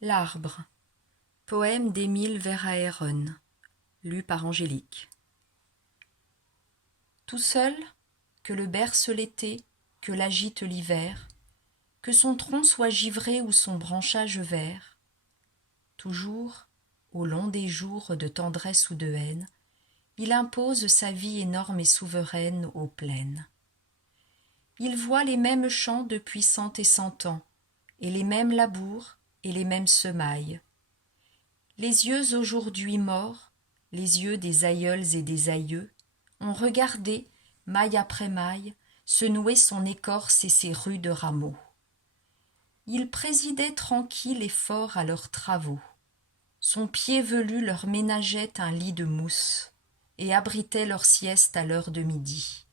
L'arbre. Poème d'Émile Verhaeren, lu par Angélique. Tout seul, que le berce l'été, que l'agite l'hiver, que son tronc soit givré ou son branchage vert, toujours, au long des jours de tendresse ou de haine, il impose sa vie énorme et souveraine aux plaines. Il voit les mêmes champs depuis 100 et 100 ans, et les mêmes labours et les mêmes semailles. Les yeux aujourd'hui morts, les yeux des aïeuls et des aïeux, ont regardé, maille après maille, se nouer son écorce et ses rudes rameaux. Il présidait tranquille et fort à leurs travaux. Son pied velu leur ménageait un lit de mousse et abritait leur sieste à l'heure de midi.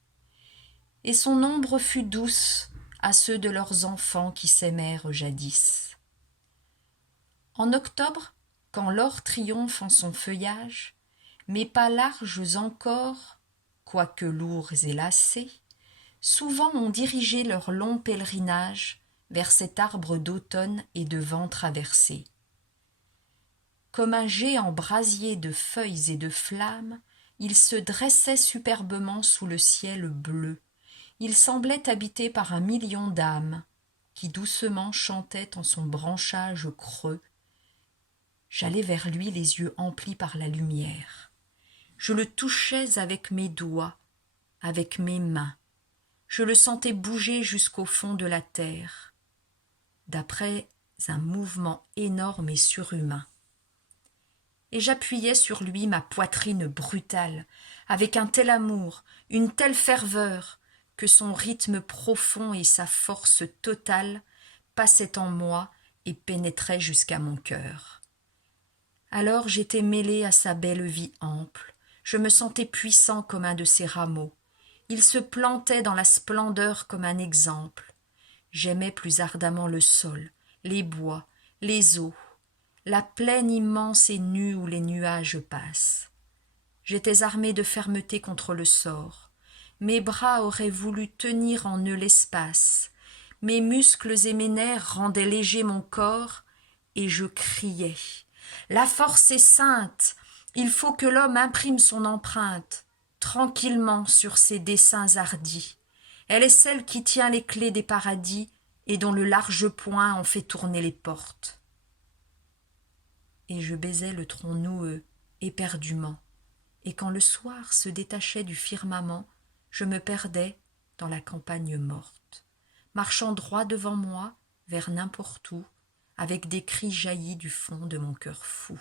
Et son ombre fut douce à ceux de leurs enfants qui s'aimèrent jadis. En octobre, quand l'or triomphe en son feuillage, mes pas larges encore, quoique lourds et lassés, souvent ont dirigé leur long pèlerinage vers cet arbre d'automne et de vent traversé. Comme un géant brasier de feuilles et de flammes, il se dressait superbement sous le ciel bleu. Il semblait habité par 1 million d'âmes qui doucement chantaient en son branchage creux. J'allais vers lui les yeux emplis par la lumière. Je le touchais avec mes doigts, avec mes mains. Je le sentais bouger jusqu'au fond de la terre, d'après un mouvement énorme et surhumain. Et j'appuyais sur lui ma poitrine brutale, avec un tel amour, une telle ferveur, que son rythme profond et sa force totale passaient en moi et pénétraient jusqu'à mon cœur. Alors j'étais mêlé à sa belle vie ample, je me sentais puissant comme un de ses rameaux. Il se plantait dans la splendeur comme un exemple. J'aimais plus ardemment le sol, les bois, les eaux, la plaine immense et nue où les nuages passent. J'étais armé de fermeté contre le sort. Mes bras auraient voulu tenir en eux l'espace. Mes muscles et mes nerfs rendaient léger mon corps, et je criais. La force est sainte, il faut que l'homme imprime son empreinte, tranquillement sur ses desseins hardis. Elle est celle qui tient les clés des paradis, et dont le large poing en fait tourner les portes. Et je baisais le tronc noueux, éperdument, et quand le soir se détachait du firmament, je me perdais dans la campagne morte, marchant droit devant moi, vers n'importe où, avec des cris jaillis du fond de mon cœur fou.